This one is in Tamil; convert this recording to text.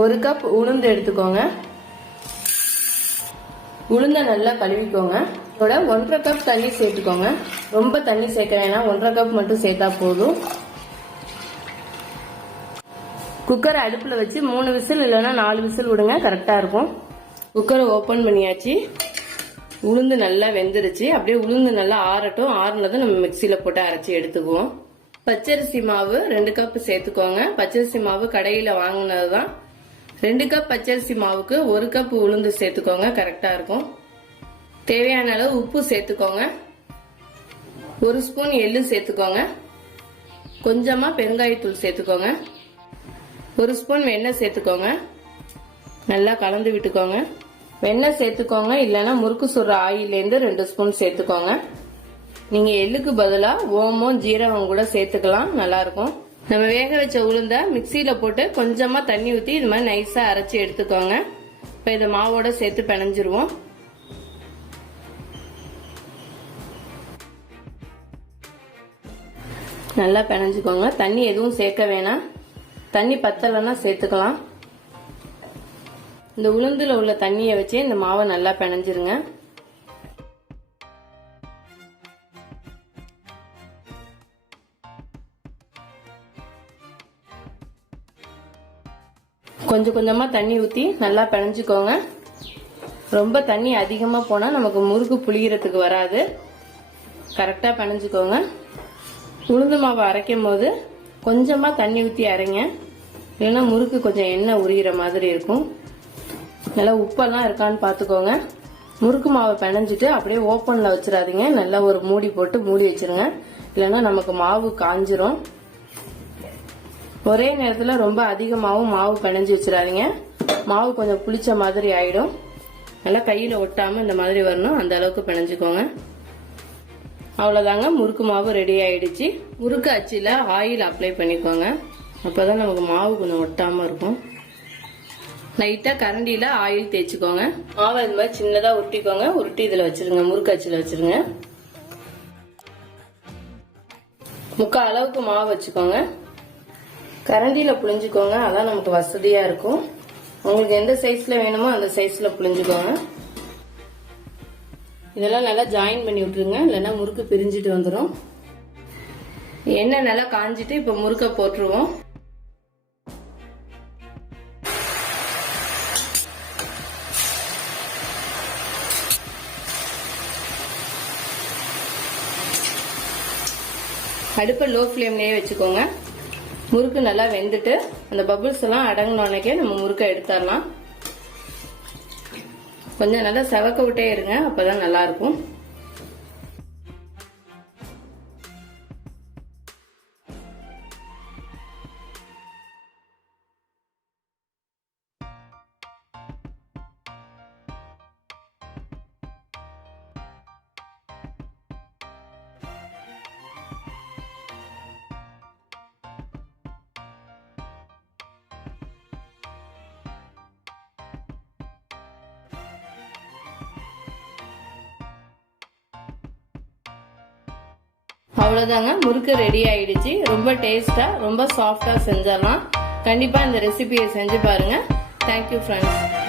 1 கப் உளுந்து எடுத்துக்கோங்க. உளுந்த நல்லா கழுவிக்கோங்க. இதோட 1.5 கப் தண்ணி சேர்த்துக்கோங்க. ரொம்ப தண்ணி சேர்க்க வேணாம், 1.5 கப் மட்டும் சேர்த்தா போதும். குக்கரை அடுப்புல வச்சு 3 விசில் இல்லைன்னா 4 விசில் விடுங்க, கரெக்டா இருக்கும். குக்கரை ஓபன் பண்ணியாச்சு. உளுந்து நல்லா வெந்துருச்சு. அப்படியே உளுந்து நல்லா ஆறட்டும். ஆறுனதும் நம்ம மிக்சியில போட்டு அரைச்சி எடுத்துக்குவோம். பச்சரிசி மாவு 2 கப் சேர்த்துக்கோங்க. பச்சரிசி மாவு கடையில வாங்கினதுதான். 2 கப் பச்சரிசி மாவுக்கு 1 கப் உளுந்து சேர்த்துக்கோங்க, கரெக்டா இருக்கும். தேவையான அளவு உப்பு சேர்த்துக்கோங்க. 1 ஸ்பூன் எள்ளு சேர்த்துக்கோங்க. கொஞ்சமா பெருங்காயத்தூள் சேர்த்துக்கோங்க. 1 ஸ்பூன் வெண்ணெய் சேர்த்துக்கோங்க. நல்லா கலந்து விட்டுக்கோங்க. வெண்ணெய் சேர்த்துக்கோங்க, இல்லைன்னா முறுக்கு சுடுற ஆயிலேருந்து 2 ஸ்பூன் சேர்த்துக்கோங்க. நீங்க எள்ளுக்கு பதிலா ஓமம் ஜீரகம் கூட சேர்த்துக்கலாம், நல்லா இருக்கும். நம்ம வேக வச்ச உளுந்த மிக்சியில போட்டு கொஞ்சமா தண்ணி ஊத்தி இது மாதிரி நைஸா அரைச்சி எடுத்துக்கோங்க. இப்ப இதை மாவோட சேர்த்து பிணைஞ்சிருவோம். நல்லா பிணைஞ்சுக்கோங்க. தண்ணி எதுவும் சேர்க்க வேணாம். தண்ணி பத்தலைன்னா சேர்த்துக்கலாம். இந்த உளுந்துல உள்ள தண்ணியை வச்சு இந்த மாவை நல்லா பிணைஞ்சிருங்க. கொஞ்சம் கொஞ்சமா தண்ணி ஊத்தி நல்லா பிணைஞ்சுக்கோங்க. ரொம்ப தண்ணி அதிகமா போனா நமக்கு முறுக்கு புளியறதுக்கு வராது. கரெக்டா பிணைஞ்சுக்கோங்க. உளுந்து மாவை அரைக்கும் போது கொஞ்சமா தண்ணி ஊத்தி அரைங்க, இல்லைன்னா முறுக்கு கொஞ்சம் எண்ணெய் உரிகிற மாதிரி இருக்கும். நல்லா உப்பெல்லாம் இருக்கான்னு பாத்துக்கோங்க. முறுக்கு மாவை பிணைஞ்சிட்டு அப்படியே ஓப்பன்ல வச்சிடாதீங்க. நல்லா ஒரு மூடி போட்டு மூடி வச்சிருங்க, இல்லைன்னா நமக்கு மாவு காஞ்சிரும். ஒரே நேரத்துல ரொம்ப அதிகமாகவும் மாவு பிணைஞ்சு வச்சிடாதீங்க. மாவு கொஞ்சம் புளிச்ச மாதிரி ஆயிடும். நல்லா கையில ஒட்டாம இந்த மாதிரி வரணும், அந்த அளவுக்கு பிணைஞ்சுக்கோங்க. அவ்வளவுதாங்க, முறுக்கு மாவு ரெடி ஆயிடுச்சு. முறுக்கு அச்சில ஆயில் அப்ளை பண்ணிக்கோங்க. அப்பதான் நமக்கு மாவு கொஞ்சம் ஒட்டாம இருக்கும். லைட்டா கரண்டியில ஆயில் தேய்ச்சிக்கோங்க. மாவை இந்த மாதிரி சின்னதா உருட்டிக்கோங்க. உருட்டி இதுல வச்சிருங்க, முறுக்கு அச்சில வச்சிருங்க. 3/4 அளவுக்கு மாவு வச்சுக்கோங்க. கரண்டியில புளிஞ்சுக்கோங்க, அதான் நமக்கு வசதியா இருக்கும். உங்களுக்கு எந்த சைஸ்ல வேணுமோ அந்த சைஸ்ல புளிஞ்சுக்கோங்க. இதெல்லாம் நல்லா ஜாயின் பண்ணி விட்டுருங்க, இல்லைன்னா முறுக்கு பிரிஞ்சிட்டு வந்துடும். எண்ணெய் நல்லா காஞ்சிட்டு இப்ப முறுக்க போட்டுருவோம். அடுப்பை லோ ஃப்ளேம்லயே வச்சுக்கோங்க. முறுக்கு நல்லா வெந்துட்டு அந்த பபிள்ஸ் எல்லாம் அடங்கினோடனே நம்ம முறுக்கை எடுத்துடலாம். கொஞ்சம் நல்லா செவக்க விட்டே இருங்க, அப்பதான் நல்லா இருக்கும். அவ்வளவுதாங்க, முறுக்கு ரெடி ஆயிடுச்சு. ரொம்ப டேஸ்டா ரொம்ப சாஃப்டா செஞ்சிடலாம். கண்டிப்பா இந்த ரெசிபியை செஞ்சு பாருங்க. Thank you friends.